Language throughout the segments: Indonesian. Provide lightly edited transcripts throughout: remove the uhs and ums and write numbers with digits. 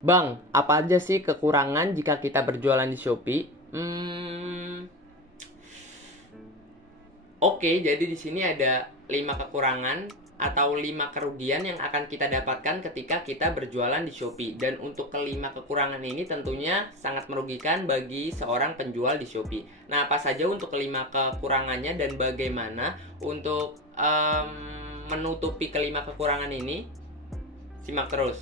Bang, apa aja sih kekurangan jika kita berjualan di Shopee? Oke, jadi di sini ada 5 kekurangan atau 5 kerugian yang akan kita dapatkan ketika kita berjualan di Shopee. Dan untuk kelima kekurangan ini tentunya sangat merugikan bagi seorang penjual di Shopee. Nah, apa saja untuk kelima kekurangannya dan bagaimana untuk menutupi kelima kekurangan ini? Simak terus.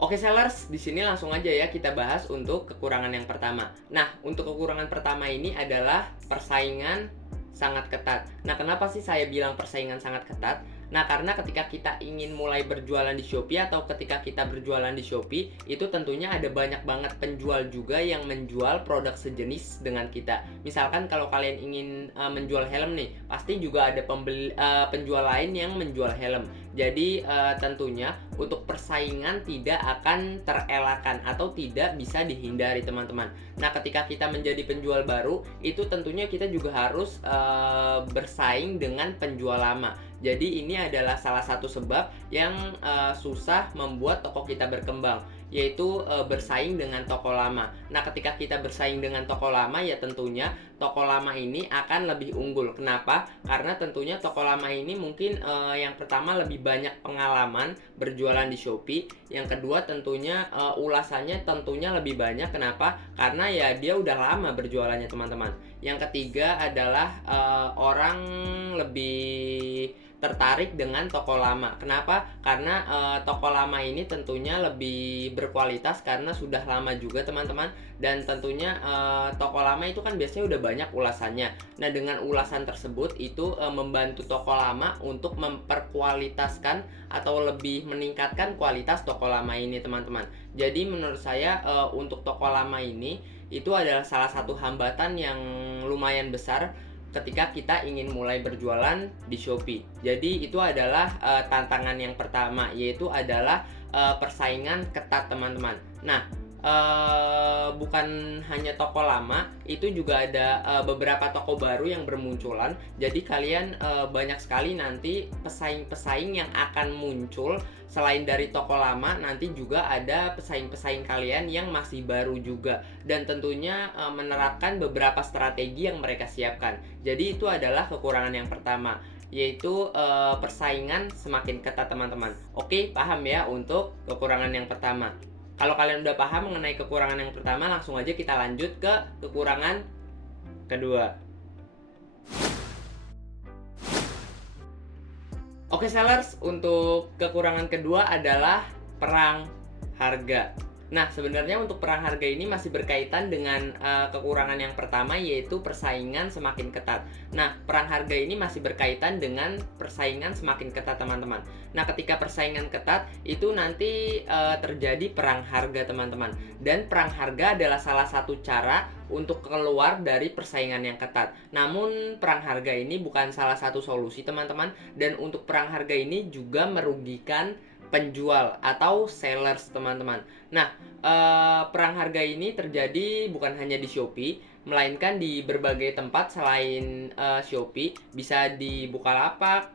Oke sellers, di sini langsung aja ya kita bahas untuk kekurangan yang pertama. Nah, untuk kekurangan pertama ini adalah persaingan sangat ketat. Nah, kenapa sih saya bilang persaingan sangat ketat? Nah, karena ketika kita ingin mulai berjualan di Shopee atau ketika kita berjualan di Shopee, itu tentunya ada banyak banget penjual juga yang menjual produk sejenis dengan kita. Misalkan kalau kalian ingin menjual helm nih, pasti juga ada penjual lain yang menjual helm. Jadi tentunya untuk persaingan tidak akan terelakkan atau tidak bisa dihindari teman-teman. Nah, ketika kita menjadi penjual baru, itu tentunya kita juga harus bersaing dengan penjual lama. Jadi ini adalah salah satu sebab yang susah membuat toko kita berkembang, yaitu bersaing dengan toko lama. Nah, ketika kita bersaing dengan toko lama, ya tentunya toko lama ini akan lebih unggul. Kenapa? Karena tentunya toko lama ini mungkin yang pertama lebih banyak pengalaman berjualan di Shopee. Yang kedua tentunya ulasannya tentunya lebih banyak. Kenapa? Karena ya dia udah lama berjualannya teman-teman. Yang ketiga adalah orang lebih tertarik dengan toko lama. Kenapa? Karena toko lama ini tentunya lebih berkualitas karena sudah lama juga teman-teman, dan tentunya toko lama itu kan biasanya udah banyak ulasannya. Nah, dengan ulasan tersebut itu membantu toko lama untuk memperkualitaskan atau lebih meningkatkan kualitas toko lama ini teman-teman. Jadi menurut saya untuk toko lama ini itu adalah salah satu hambatan yang lumayan besar ketika kita ingin mulai berjualan di Shopee. Jadi itu adalah tantangan yang pertama, yaitu adalah persaingan ketat teman-teman. Nah, bukan hanya toko lama, itu juga ada beberapa toko baru yang bermunculan. Jadi kalian banyak sekali nanti pesaing-pesaing yang akan muncul. Selain dari toko lama, nanti juga ada pesaing-pesaing kalian yang masih baru juga, dan tentunya menerapkan beberapa strategi yang mereka siapkan. Jadi itu adalah kekurangan yang pertama, yaitu persaingan semakin ketat teman-teman. Oke, paham ya untuk kekurangan yang pertama. Kalau kalian udah paham mengenai kekurangan yang pertama, langsung aja kita lanjut ke kekurangan kedua. Oke sellers, untuk kekurangan kedua adalah perang harga. Nah, sebenarnya untuk perang harga ini masih berkaitan dengan kekurangan yang pertama, yaitu persaingan semakin ketat. Nah, perang harga ini masih berkaitan dengan persaingan semakin ketat teman-teman. Nah, ketika persaingan ketat itu nanti terjadi perang harga teman-teman. Dan perang harga adalah salah satu cara untuk keluar dari persaingan yang ketat. Namun perang harga ini bukan salah satu solusi teman-teman, dan untuk perang harga ini juga merugikan penjual atau sellers teman-teman. Nah, perang harga ini terjadi bukan hanya di Shopee, melainkan di berbagai tempat selain Shopee, bisa di Bukalapak,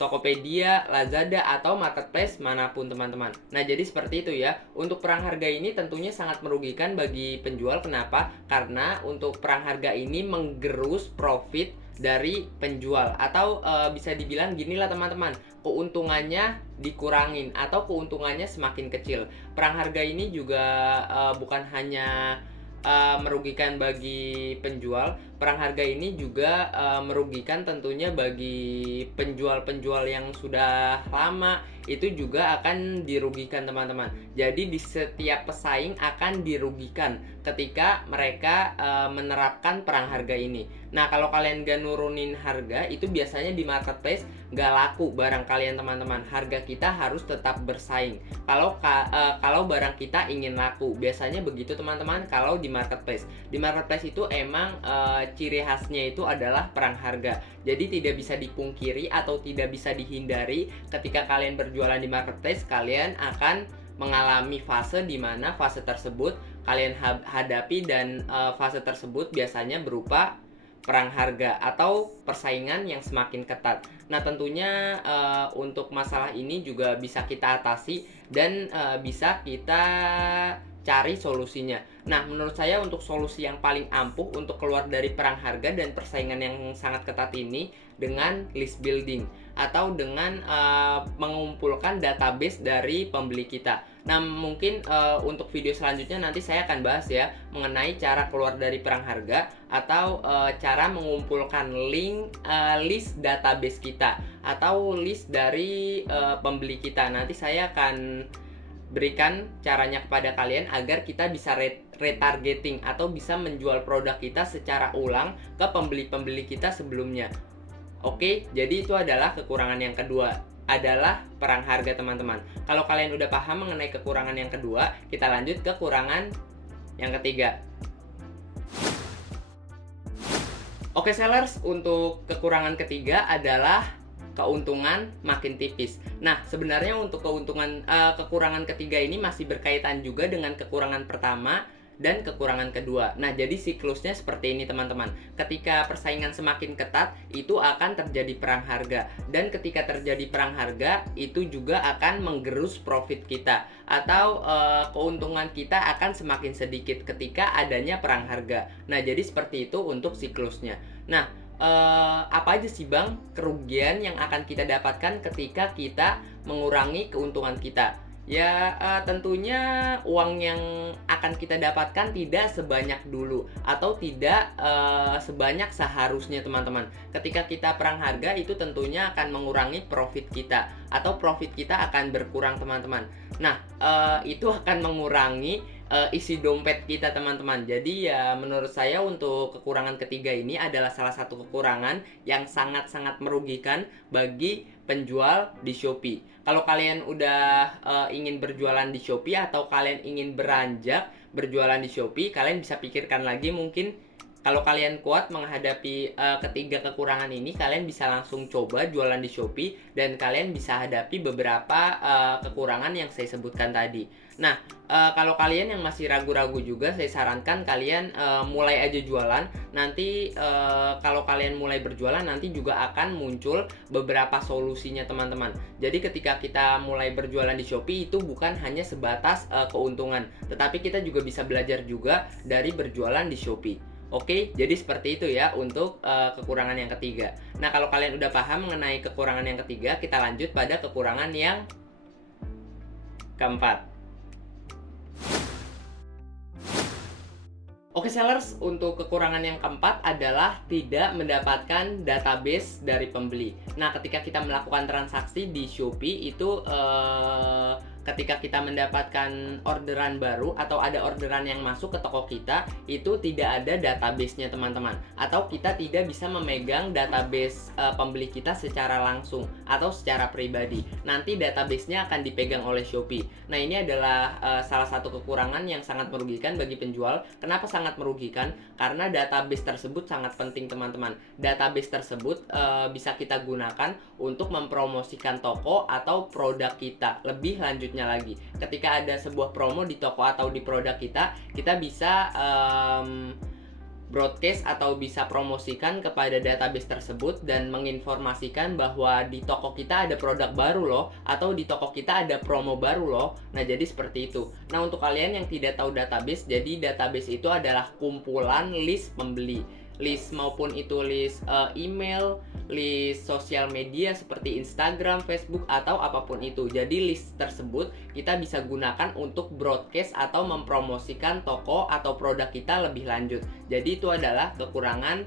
Tokopedia, Lazada, atau marketplace manapun teman-teman. Nah, jadi seperti itu ya. Untuk perang harga ini tentunya sangat merugikan bagi penjual. Kenapa? Karena untuk perang harga ini menggerus profit dari penjual, atau bisa dibilang gini lah teman-teman, keuntungannya dikurangin atau keuntungannya semakin kecil. Perang harga ini juga bukan hanya merugikan bagi penjual, perang harga ini juga merugikan tentunya bagi penjual-penjual yang sudah lama, itu juga akan dirugikan teman-teman. Jadi di setiap pesaing akan dirugikan ketika mereka menerapkan perang harga ini. Nah, kalau kalian gak nurunin harga, itu biasanya di marketplace gak laku barang kalian teman-teman. Harga kita harus tetap bersaing kalau barang kita ingin laku. Biasanya begitu teman-teman kalau di marketplace. Di marketplace itu emang ciri khasnya itu adalah perang harga. Jadi tidak bisa dipungkiri atau tidak bisa dihindari, ketika kalian berjualan di marketplace, kalian akan mengalami fase di mana fase tersebut kalian hadapi, dan fase tersebut biasanya berupa perang harga atau persaingan yang semakin ketat. Nah, tentunya untuk masalah ini juga bisa kita atasi dan bisa kita cari solusinya. Nah, menurut saya untuk solusi yang paling ampuh untuk keluar dari perang harga dan persaingan yang sangat ketat ini dengan list building atau dengan mengumpulkan database dari pembeli kita. Nah, mungkin untuk video selanjutnya nanti saya akan bahas ya mengenai cara keluar dari perang harga atau cara mengumpulkan list database kita atau list dari pembeli kita. Nanti saya akan berikan caranya kepada kalian agar kita bisa retargeting atau bisa menjual produk kita secara ulang ke pembeli-pembeli kita sebelumnya. Oke, jadi itu adalah kekurangan yang kedua, adalah perang harga, teman-teman. Kalau kalian udah paham mengenai kekurangan yang kedua, kita lanjut ke kekurangan yang ketiga. Oke sellers, untuk kekurangan ketiga adalah keuntungan makin tipis. Nah, sebenarnya untuk kekurangan ketiga ini masih berkaitan juga dengan kekurangan pertama dan kekurangan kedua. Nah, jadi siklusnya seperti ini, teman-teman. Ketika persaingan semakin ketat, itu akan terjadi perang harga. Dan ketika terjadi perang harga, itu juga akan menggerus profit kita atau keuntungan kita akan semakin sedikit ketika adanya perang harga. Nah, jadi seperti itu untuk siklusnya. Nah, apa aja sih Bang kerugian yang akan kita dapatkan ketika kita mengurangi keuntungan kita? Ya, tentunya uang yang akan kita dapatkan tidak sebanyak dulu atau tidak sebanyak seharusnya, teman-teman. Ketika kita perang harga, itu tentunya akan mengurangi profit kita atau profit kita akan berkurang, teman-teman. Nah, itu akan mengurangi isi dompet kita, teman-teman. Jadi ya menurut saya untuk kekurangan ketiga ini adalah salah satu kekurangan yang sangat-sangat merugikan bagi penjual di Shopee. Kalau kalian udah ingin berjualan di Shopee atau kalian ingin beranjak berjualan di Shopee, kalian bisa pikirkan lagi mungkin kalau kalian kuat menghadapi ketiga kekurangan ini, kalian bisa langsung coba jualan di Shopee dan kalian bisa hadapi beberapa kekurangan yang saya sebutkan tadi. Nah, kalau kalian yang masih ragu-ragu juga, saya sarankan kalian mulai aja jualan. Nanti kalau kalian mulai berjualan, nanti juga akan muncul beberapa solusinya, teman-teman. Jadi ketika kita mulai berjualan di Shopee, itu bukan hanya sebatas keuntungan, tetapi kita juga bisa belajar juga dari berjualan di Shopee. Oke, jadi seperti itu ya untuk kekurangan yang ketiga. Nah, kalau kalian udah paham mengenai kekurangan yang ketiga, kita lanjut pada kekurangan yang keempat. Oke sellers, untuk kekurangan yang keempat adalah tidak mendapatkan database dari pembeli. Nah, ketika kita melakukan transaksi di Shopee itu ketika kita mendapatkan orderan baru atau ada orderan yang masuk ke toko kita, itu tidak ada database-nya, teman-teman. Atau kita tidak bisa memegang database pembeli kita secara langsung atau secara pribadi. Nanti database-nya akan dipegang oleh Shopee. Nah, ini adalah salah satu kekurangan yang sangat merugikan bagi penjual. Kenapa sangat merugikan? Karena database tersebut sangat penting, teman-teman. Database tersebut bisa kita gunakan untuk mempromosikan toko atau produk kita. Lebih lanjutnya lagi, ketika ada sebuah promo di toko atau di produk kita bisa broadcast atau bisa promosikan kepada database tersebut dan menginformasikan bahwa di toko kita ada produk baru loh, atau di toko kita ada promo baru loh. Nah, jadi seperti itu. Nah, untuk kalian yang tidak tahu database, jadi database itu adalah kumpulan list pembeli, list maupun itu list email, list sosial media seperti Instagram, Facebook, atau apapun itu. Jadi list tersebut kita bisa gunakan untuk broadcast atau mempromosikan toko atau produk kita lebih lanjut. Jadi itu adalah kekurangan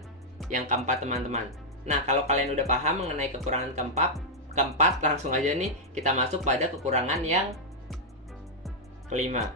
yang keempat, teman-teman. Nah, kalau kalian udah paham mengenai kekurangan keempat, langsung aja nih kita masuk pada kekurangan yang kelima.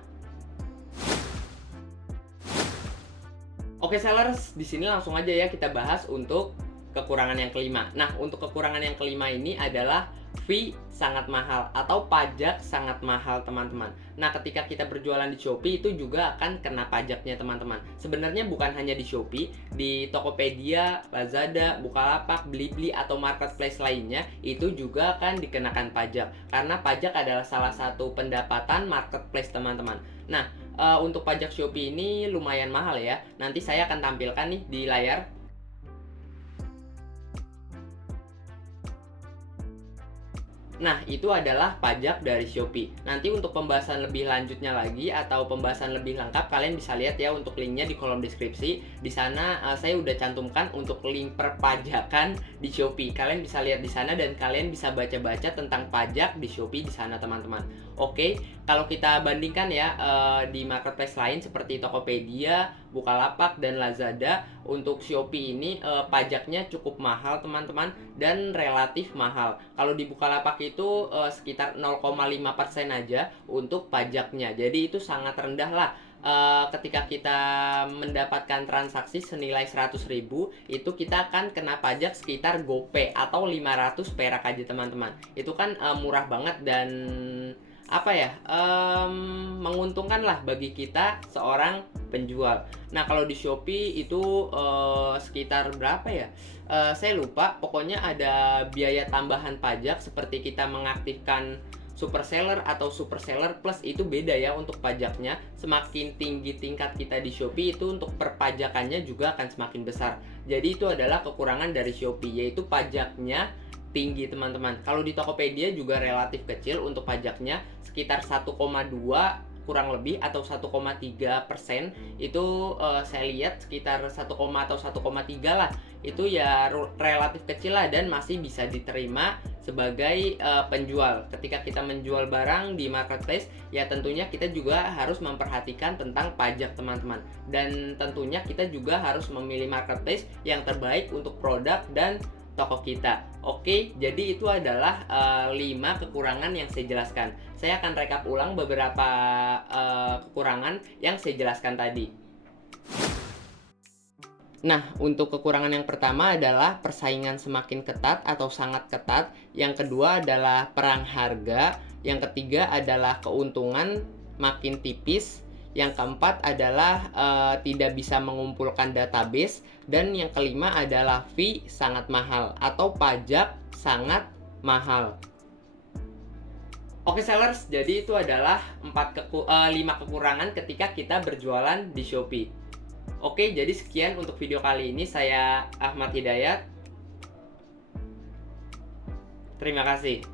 Oke sellers, di sini langsung aja ya kita bahas untuk kekurangan yang kelima. Nah, untuk kekurangan yang kelima ini adalah fee sangat mahal atau pajak sangat mahal, teman-teman. Nah, ketika kita berjualan di Shopee itu juga akan kena pajaknya, teman-teman. Sebenarnya bukan hanya di Shopee, di Tokopedia, Lazada, Bukalapak, Blibli atau marketplace lainnya itu juga akan dikenakan pajak. Karena pajak adalah salah satu pendapatan marketplace, teman-teman. Nah, untuk pajak Shopee ini lumayan mahal ya. Nanti saya akan tampilkan nih di layar. Nah, itu adalah pajak dari Shopee. Nanti untuk pembahasan lebih lanjutnya lagi atau pembahasan lebih lengkap, kalian bisa lihat ya untuk linknya di kolom deskripsi. Di sana saya udah cantumkan untuk link perpajakan di Shopee. Kalian bisa lihat di sana dan kalian bisa baca-baca tentang pajak di Shopee di sana, teman-teman. Oke, kalau kita bandingkan ya di marketplace lain seperti Tokopedia, Bukalapak, dan Lazada, untuk Shopee ini pajaknya cukup mahal, teman-teman, dan relatif mahal. Kalau di Bukalapak itu sekitar 0,5% aja untuk pajaknya. Jadi itu sangat rendah lah. Ketika kita mendapatkan transaksi senilai 100.000, itu kita akan kena pajak sekitar GoPay atau 500 perak aja, teman-teman. Itu kan murah banget dan apa ya, menguntungkan lah bagi kita seorang penjual. Nah, kalau di Shopee itu sekitar berapa ya? Saya lupa, pokoknya ada biaya tambahan pajak seperti kita mengaktifkan super seller atau super seller plus, itu beda ya untuk pajaknya. Semakin tinggi tingkat kita di Shopee, itu untuk perpajakannya juga akan semakin besar. Jadi itu adalah kekurangan dari Shopee, yaitu pajaknya tinggi, teman-teman. Kalau di Tokopedia juga relatif kecil untuk pajaknya, sekitar 1,2 kurang lebih atau 1,3%. Itu saya lihat sekitar 1, atau 1,3 lah. Itu ya relatif kecil lah dan masih bisa diterima sebagai penjual. Ketika kita menjual barang di marketplace, ya tentunya kita juga harus memperhatikan tentang pajak, teman-teman. Dan tentunya kita juga harus memilih marketplace yang terbaik untuk produk dan toko kita. Oke, jadi itu adalah 5 kekurangan yang saya jelaskan. Saya akan rekap ulang beberapa kekurangan yang saya jelaskan tadi. Nah, untuk kekurangan yang pertama adalah persaingan semakin ketat atau sangat ketat. Yang kedua adalah perang harga. Yang ketiga adalah keuntungan makin tipis. Yang keempat adalah tidak bisa mengumpulkan database. Dan yang kelima adalah fee sangat mahal atau pajak sangat mahal. Oke sellers, jadi itu adalah 5 kekurangan ketika kita berjualan di Shopee. Oke, jadi sekian untuk video kali ini. Saya Ahmad Hidayat. Terima kasih.